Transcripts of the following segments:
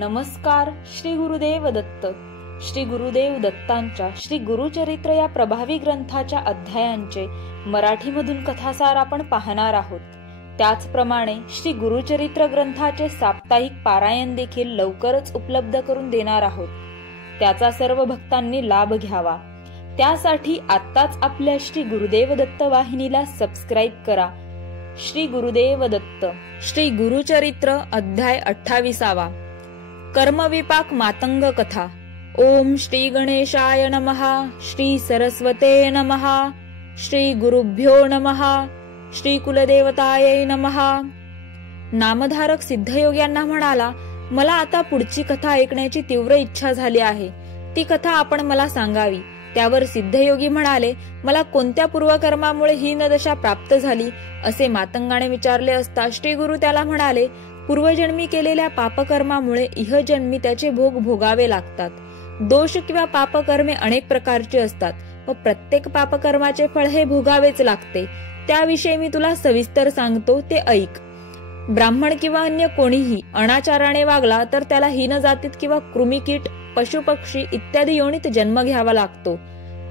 नमस्कार. श्री गुरुदेव दत्त. श्री गुरुदेव दत्तांच्या श्री गुरुचरित्र या प्रभावी ग्रंथाच्या अध्यायांचे मराठीमधून कथासार आपण पाहणार आहोत. त्याचप्रमाणे श्री गुरुचरित्र ग्रंथाचे साप्ताहिक पारायण देखील लवकरच उपलब्ध करून देणार आहोत. त्याचा सर्व भक्तांनी लाभ घ्यावा. त्यासाठी आत्ताच आपल्या श्री गुरुदेव दत्त वाहिनीला सबस्क्राईब करा. श्री गुरुदेव दत्त. श्री गुरुचरित्र अध्याय 28. कर्मविपाक मातंग कथा. ओम श्री गणेशाय नमः. श्री सरस्वते नमः. श्री गुरुभ्यो नमः. श्री कुलदेवतायै नमः. नामधारक सिद्धयोग्यांना म्हणाला, मला आता पुढची कथा ऐकण्याची तीव्र इच्छा झाली आहे. ती कथा आपण मला सांगावी. त्यावर सिद्धयोगी म्हणाले, मला कोणत्या पूर्वकर्मामुळे हीन दशा प्राप्त झाली असे मातंगाने विचारले असता श्री गुरु त्याला म्हणाले, पूर्वजन्मी केलेल्या पापकर्मामुळे इहजन्मी त्याचे भोग भोगावे लागतात. दोष किंवा पापकर्मे अनेक प्रकारचे असतात व प्रत्येक पापकर्माचे फळ हे भोगावेच लागते. त्याविषयी मी तुला सविस्तर सांगतो, ते ऐक. ब्राह्मण किंवा अन्य कोणीही अनाचाराने वागला तर त्याला हीन जातीत किंवा कृमिकीट, पशुपक्षी इत्यादी योनीत जन्म घ्यावा लागतो.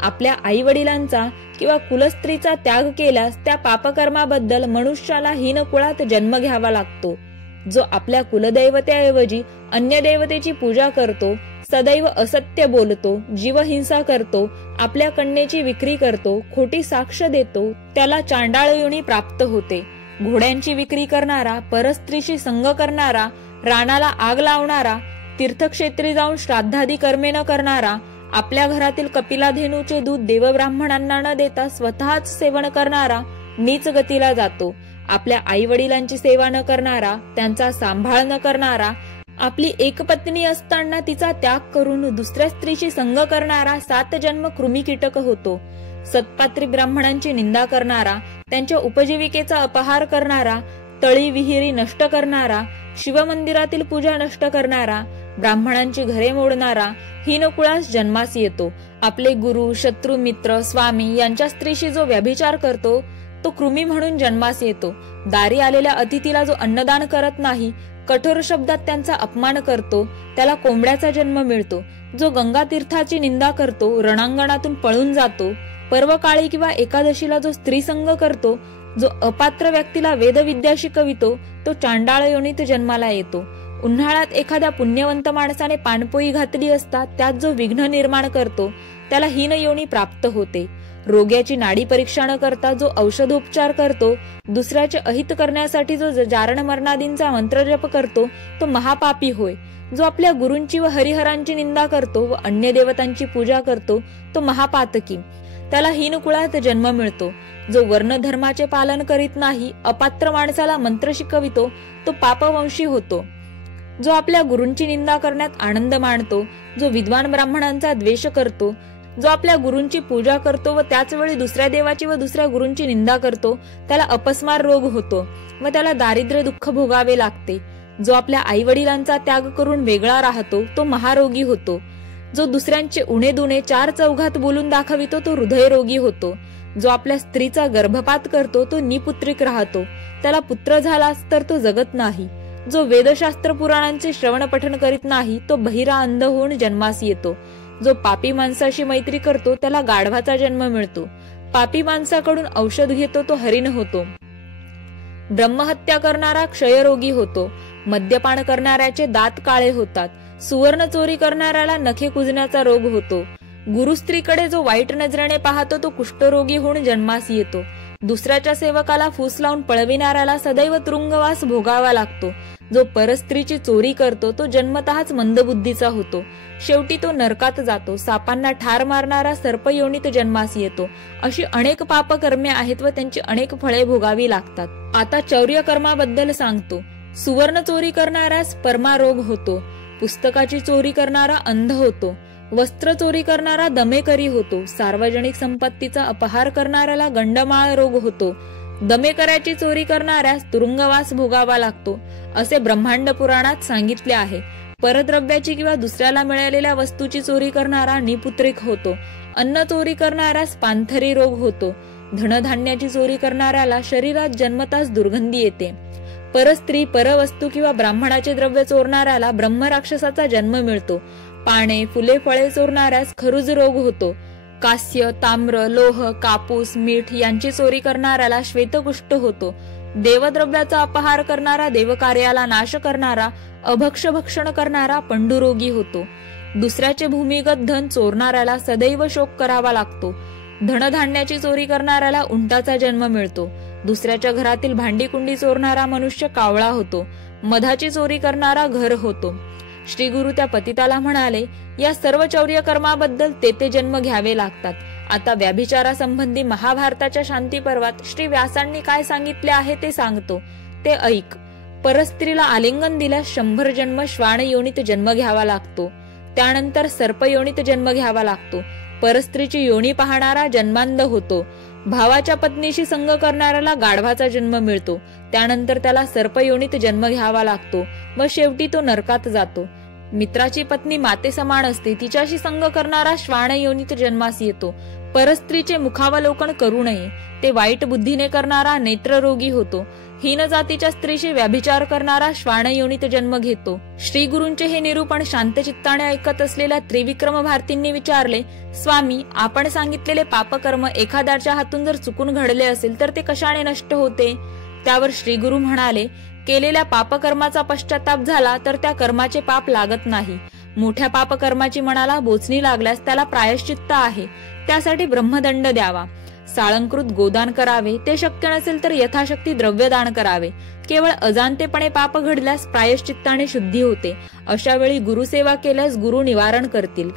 आपल्या आई वडिलांचा किंवा कुलस्त्रीचा त्याग केल्यास त्या पापकर्माबद्दल मनुष्याला हीन कुळात जन्म घ्यावा लागतो. जो आपल्या कुलदैवतेऐवजी अन्य देवतेची पूजा करतो, सदैव असत्य बोलतो, जीवहिंसा करतो, आपल्या कन्येची विक्री करतो, खोटी साक्ष देतो, त्याला चांडाळ योनी प्राप्त होते. घोड्यांची विक्री करणारा, परस्त्रीशी संग करणारा, रानाला आग लावणारा, तीर्थक्षेत्री जाऊन श्राद्धादी कर्मे न करणारा, आपल्या घरातील कपिलाधेनूचे दूध देवब्राह्मणांना न देता स्वतःच सेवन करणारा नीच गतीला जातो. आपल्या आई वडिलांची सेवा न करणारा, त्यांचा सांभाळ न करणारा, आपली एकपत्नी असताना तिचा त्याग करून दुसऱ्या स्त्रीशी संग करणारा 7 जन्म कृमिकीटक होतो. सत्पात्री ब्राह्मणांची निंदा करणारा, त्यांच्या उपजीविकेचा अपहार करणारा, तळी विहिरी नष्ट करणारा, शिवमंदिरातील पूजा नष्ट करणारा, ब्राह्मणांची घरे मोडणारा हीनकुळास जन्मास येतो. आपले गुरु, शत्रू, मित्र, स्वामी यांच्या स्त्रीशी जो व्यभिचार करतो तो कृमी म्हणून जन्मास येतो. दारी आलेल्या अतिथीला जो अन्नदान करत नाही, कठोर शब्दात त्यांचा अपमान करतो, त्याला कोंबड्याचा जन्म मिळतो. जो गंगा तीर्थाची निंदा करतो, रणांगणातून पळून जातो, पर्वकाळी किंवा एकादशीला जो स्त्रीसंग करतो, जो अपात्र व्यक्तीला वेदविद्या शिकवितो, तो चांडाळ योनीत जन्माला येतो. उन्हाळ्यात एखाद्या पुण्यवंत माणसाने पाणपोई घातली असता त्यात जो विघ्न निर्माण करतो, त्याला हीन योनी प्राप्त होते. रोग्याची नाडी परीक्षा न करता जो औषधोपचार करतो, दुसऱ्याचे अहित करण्यासाठी जो जारण मरणादींचा मंत्रजप करतो, तो महापापी होय. जो आपल्या गुरूंची व हरिहरांची निंदा करतो व अन्य देवतांची पूजा करतो, तो महापातकी. त्याला हीन कुळात जन्म मिळतो. जो वर्णधर्माचे पालन करीत नाही, अपात्र माणसाला मंत्र शिकवितो, तो पापवंशी होतो. जो आपल्या गुरूंची निंदा करण्यात आनंद मानतो, जो विद्वान ब्राह्मणांचा द्वेष करतो, जो आपल्या गुरूंची पूजा करतो व त्याच वेळी दुसऱ्या देवाची व दुसऱ्या गुरूंची निंदा करतो, त्याला अपस्मार रोग होतो व त्याला दारिद्र्य दुःख भोगावे लागते. जो आपल्या आई वडिलांचा त्याग करून वेगळा राहतो, तो महारोगी होतो. जो दुसऱ्यांचे उणे दुणे 4 चौघात बोलून दाखवितो, तो हृदयरोगी होतो. जो आपल्या स्त्रीचा गर्भपात करतो, तो निपुत्रिक राहतो, त्याला पुत्र झालास तर तो जगत नाही. जो वेदशास्त्र पुराणांचे श्रवण पठण करीत नाही, तो बहिरा अंध होऊन जन्मास येतो. जो पापी माणसाशी मैत्री करतो, त्याला गाढवाचा जन्म मिळतो. पापी माणसाकडून औषध घेतो, तो हरिण होतो. ब्रह्महत्या करणारा क्षयरोगी होतो. मद्यपान करणाऱ्याचे दात काळे होतात. सुवर्ण चोरी करणाऱ्याला नखे कुजण्याचा रोग होतो. गुरुस्त्रीकडे जो वाईट नजरेने पाहतो, तो कुष्ठरोगी होऊन जन्मास येतो. दुसऱ्याच्या सेवकाला फूस लावून पळविणाऱ्याला सदैव तुरुंगवास भोगावा लागतो. जो परस्त्रीची चोरी करतो, तो जन्मतःच मंदबुद्धीचा होतो. शेवटी तो नरकात जातो. सापांना ठार मारणारा सर्पयोनीत जन्मास येतो. अशी अनेक पापकर्मे आहेत व त्यांची अनेक फळे भोगावी लागतात. आता चौर्यकर्माबद्दल सांगतो. सुवर्ण चोरी करणाऱ्यास पर्मारोग होतो. पुस्तकाची चोरी करणारा अंध होतो. वस्त्र चोरी करणारा दमेकरी होतो. सार्वजनिक संपत्तीचा अपहार करणाऱ्याला गंडमाळ रोग होतो. दमेकऱ्याची चोरी करणाऱ्यास तुरुंगवास भोगावा लागतो, असे ब्रह्मांड पुराणात सांगितले आहे. परद्रव्याची किंवा दुसऱ्याला मिळालेल्या वस्तूची चोरी करणारा निपुत्रिक होतो. अन्न चोरी करणाऱ्यास पांथरी रोग होतो. धनधान्याची चोरी करणाऱ्याला शरीरात जन्मताच दुर्गंधी येते. परस्त्री, परवस्तू किंवा ब्राह्मणाचे द्रव्य चोरणाऱ्याला ब्रह्मराक्षसाचा जन्म मिळतो. पाने, फुले, फळे चोरणाऱ्यास खरुज रोग होतो. कांस्य, ताम्र, लोह, कापूस, मीठ यांची चोरी करणाऱ्याला श्वेतकुष्ठ होतो. देवद्रव्याचा अपहार करणारा, देवकार्याला नाश करणारा, अभक्ष भक्षण करणारा पंडुरोगी होतो. दुसऱ्याचे भूमिगत धन चोरणाऱ्याला सदैव शोक करावा लागतो. धनधान्याची चोरी करणाऱ्याला उंटाचा जन्म मिळतो. दुसऱ्याच्या घरातील भांडी-कुंडी चोरणारा मनुष्य कावळा होतो. मधाची चोरी करणारा घर होतो. श्री गुरु त्या पतिताला म्हणाले, या सर्व चौर्य कर्माबद्दल ते जन्म घ्यावे लागतात. आता व्याभिचारासंबंधी महाभारताच्या शांती पर्वात श्री व्यासांनी काय सांगितले आहे ते सांगतो, ते ऐक. परस्त्रीला आलिंगन दिल्यास 100 जन्म श्वान योनीत जन्म घ्यावा लागतो. त्यानंतर सर्प योनीत जन्म घ्यावा लागतो. परस्त्रीची योनी पाहणारा जन्मांध होतो. भावाच्या पत्नीशी संग करणाऱ्याला गाढवाचा जन्म मिळतो. त्यानंतर त्याला सर्प योनीत जन्म घ्यावा लागतो व शेवटी तो नरकात जातो. मित्राची पत्नी माते समान असते. तिच्याशी संग करणारा श्वान योनीत जन्मास येतो. परस्त्रीचे मुखावलोकन करू नये. ते वाईट बुद्धीने करणारा नेत्ररोगी होतो. हीन जातीच्या स्त्रीशी व्याभिचार करणारा श्वान योनीत जन्म घेतो. श्री गुरूंचे हे निरूपण शांतचित्ताने ऐकत असलेल्या त्रिविक्रम भारतींनी विचारले, स्वामी, आपण सांगितलेले पापकर्म एखाद्याच्या हातून जर चुकून घडले असेल तर ते कशाने नष्ट होते? त्यावर श्री गुरु म्हणाले, केलेल्या पापकर्माचा पश्चाताप झाला तर त्या कर्माचे पाप लागत नाही. मोठ्या पापकर्माची मनाला बोचणी लागल्यास त्याला प्रायश्चित्त आहे. त्यासाठी ब्रह्मदंड द्यावा. साळंकृत गोदान करावे. ते शक्य नसेल तर यथाशक्ती द्रव्यदान करावे. केवळ अजाणतेपणे पाप घडल्यास प्रायश्चित्ताने शुद्धी होते. अशा वेळी गुरुसेवा केल्यास गुरु निवारण करतील.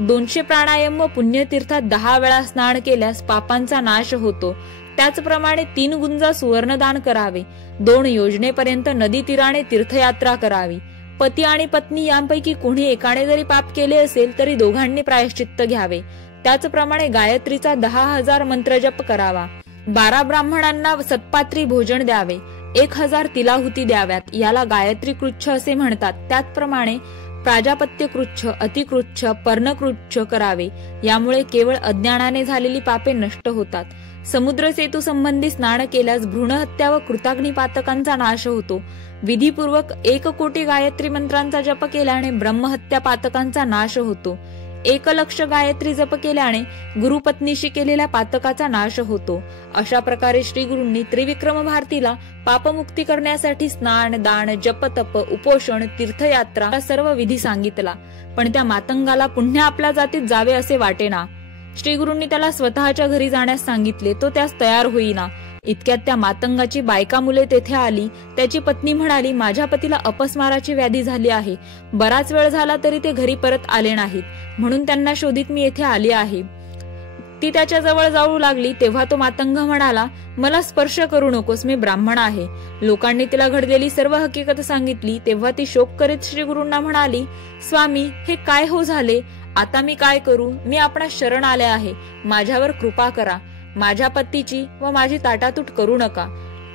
200 प्राणायाम व पुण्यतीर्थात 10 वेळा स्नान केल्यास पापांचा नाश होतो. त्याचप्रमाणे 3 गुंजा सुवर्णदान करावे. 2 योजनेपर्यंत नदी तीराने तीर्थयात्रा करावी. पती आणि पत्नी यांपैकी कोणी एकाने जरी पाप केले असेल तरी दोघांनी प्रायश्चित्त घ्यावे. त्याचप्रमाणे गायत्रीचा 10,000 मंत्र जप करावा. 12 ब्राह्मणांना सत्पात्री भोजन द्यावे. 1000 तिलाहुती द्याव्यात. याला गायत्री कृच्छ असे म्हणतात. त्याचप्रमाणे प्राजापत्य कृच्छ, अतिकृच्छ, पर्णकृच्छ करावे. यामुळे केवळ अज्ञानाने झालेली पापे नष्ट होतात. समुद्र सेतू संबंधी स्नान केल्यास भ्रूणहत्या व कृताग्निपातकांचा नाश होतो. विधीपूर्वक 1 कोटी गायत्री मंत्रांचा जप केल्याने ब्रह्महत्या पातकांचा नाश होतो. 1 लक्ष गायत्री जप केल्याने गुरुपत्नीशी केलेल्या पातकाचा नाश होतो. अशा प्रकारे श्री गुरूंनी त्रिविक्रम भारतीला पापमुक्ती करण्यासाठी स्नान, दान, जप, तप, उपोषण, तीर्थयात्रा सर्व विधी सांगितला. पण त्या मातंगाला पुन्हा आपल्या जातीत जावे असे वाटेना. श्री गुरूंनी त्याला स्वतःच्या घरी जाण्यास सांगितले. तो त्यास तयार होईना. इतक्यात त्या मातंगाची बायका मुले तेथे आली. त्याची पत्नी म्हणाली, माझ्या पतीला अपस्माराची व्याधी झाली आहे. बराच वेळ झाला तरी ते घरी परत आले नाहीत, म्हणून त्यांना शोधित मी येथे आली आहे. ती त्याच्या जवळ जाऊ लागली तेव्हा तो मातंग म्हणाला, मला स्पर्श करू नकोस, मी ब्राह्मण आहे. लोकांनी तिला घडलेली सर्व हकीकत सांगितली. तेव्हा ती शोक करीत श्री गुरूंना म्हणाली, स्वामी, हे काय हो झाले? आता मी काय करू? मी आपणास शरण आले आहे. माझ्यावर कृपा करा. माझ्या पतीची व माझी ताटातूट करू नका.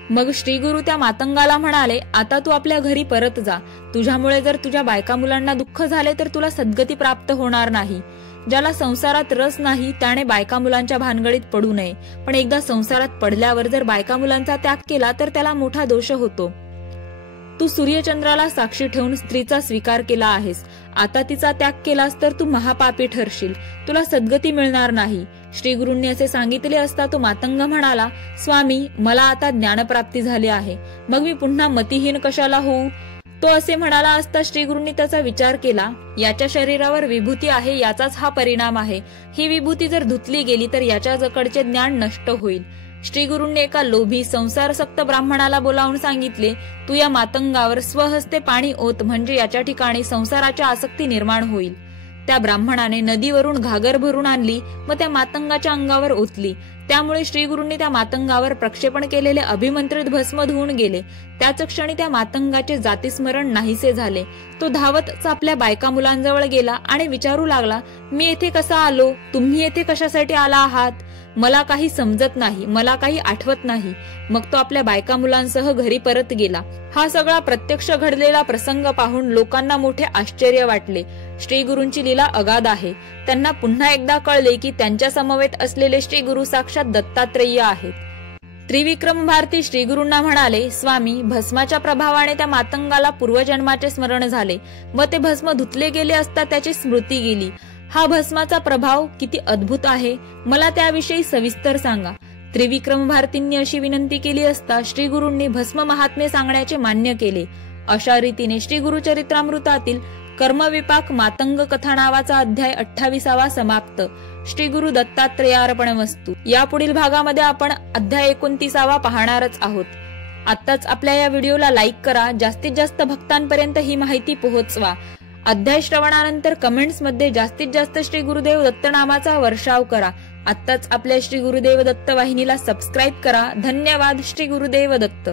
मग श्री गुरु त्या मातंगाला म्हणाले, आता तू आपल्या घरी परत जा. तुझ्यामुळे जर तुझ्या बायका मुलांना दुःख झाले तर तुला सद्गती प्राप्त होणार नाही. ज्याला संसारात रस नाही त्याने बायका मुलांच्या भानगडीत पडू नये. पण एकदा संसारात पडल्यावर जर बायका मुलांचा त्याग केला तर त्याला मोठा दोष होतो. तू सूर्यचंद्राला साक्षी ठेवून स्त्रीचा स्वीकार केला आहेस. आता तिचा त्याग केलास तर तू महापापी ठरशील. तुला सद्गती मिळणार नाही. श्री गुरूंनी असे सांगितले असता तो मातंग म्हणाला, स्वामी, मला आता ज्ञानप्राप्ती झाली आहे. मग मी पुन्हा मतिहीन कशाला होऊ? तो असे म्हणाला असता श्री गुरूंनी त्याचा विचार केला. याच्या शरीरावर विभूती आहे, याचाच हा परिणाम आहे. ही विभूती जर धुतली गेली तर याच्या जकडचे ज्ञान नष्ट होईल. श्री गुरूंनी एका लोभी संसारसक्त ब्राह्मणाला बोलावून सांगितले, तू या मातंगावर स्वहस्ते पाणी ओत, म्हणजे याच्या ठिकाणी संसाराची आसक्ती निर्माण होईल. त्या ब्राह्मणाने नदीवरून घागर भरून आणली व त्या मातंगाच्या अंगावर ओतली. त्यामुळे श्री गुरूंनी त्या मातंगावर प्रक्षेपण केलेले अभिमंत्रित भस्म धुवून गेले. त्याच क्षणी त्या मातंगाचे जातीस्मरण नाहीसे झाले. तो धावत आपल्या बायका मुलांजवळ गेला आणि विचारू लागला, मी येथे कसा आलो? तुम्ही येथे कशासाठी आला आहात? मला काही समजत नाही, मला काही आठवत नाही. मग तो आपल्या बायका मुलांसह घरी परत गेला. हा सगळा प्रत्यक्ष घडलेला प्रसंग पाहून लोकांना मोठे आश्चर्य वाटले. श्री गुरूंची लीला अगाध आहे. त्यांना पुन्हा एकदा कळले की त्यांच्या समवेत असलेले श्री गुरु साक्षात दत्तात्रेय आहेत. त्रिविक्रम भारती श्री गुरूंना म्हणाले, स्वामी, भस्माच्या प्रभावाने त्या मातंगाला पूर्वजन्माचे स्मरण झाले व ते भस्म धुतले गेले असता त्याची स्मृती गेली. हा भस्माचा प्रभाव किती अद्भुत आहे, मला त्याविषयी सविस्तर सांगा. त्रिविक्रम भारतींनी अशी विनंती केली असता श्री गुरूंनी भस्म महात्म्य सांगण्याचे मान्य केले. अशा रीतीने श्री गुरुचरित्रामृतातील कर्मविपाक मातंग कथा नावाचा अध्याय 28वा समाप्त. श्री गुरु दत्तात्रेयार्पणमस्तु. या पुढील भागामध्ये आपण अध्याय 29वा पाहणारच आहोत. आताच आपल्या या व्हिडिओला लाईक करा, जास्तीत जास्त भक्तांपर्यंत ही माहिती पोहोचवा. अध्याय श्रवणानंतर कमेंट्स मध्ये जास्तीत जास्त श्री गुरुदेव दत्त नामाचा वर्षाव करा. आताच आपल्या श्री गुरुदेव दत्त वाहिनीला सबस्क्राईब करा. धन्यवाद. श्री गुरुदेव दत्त.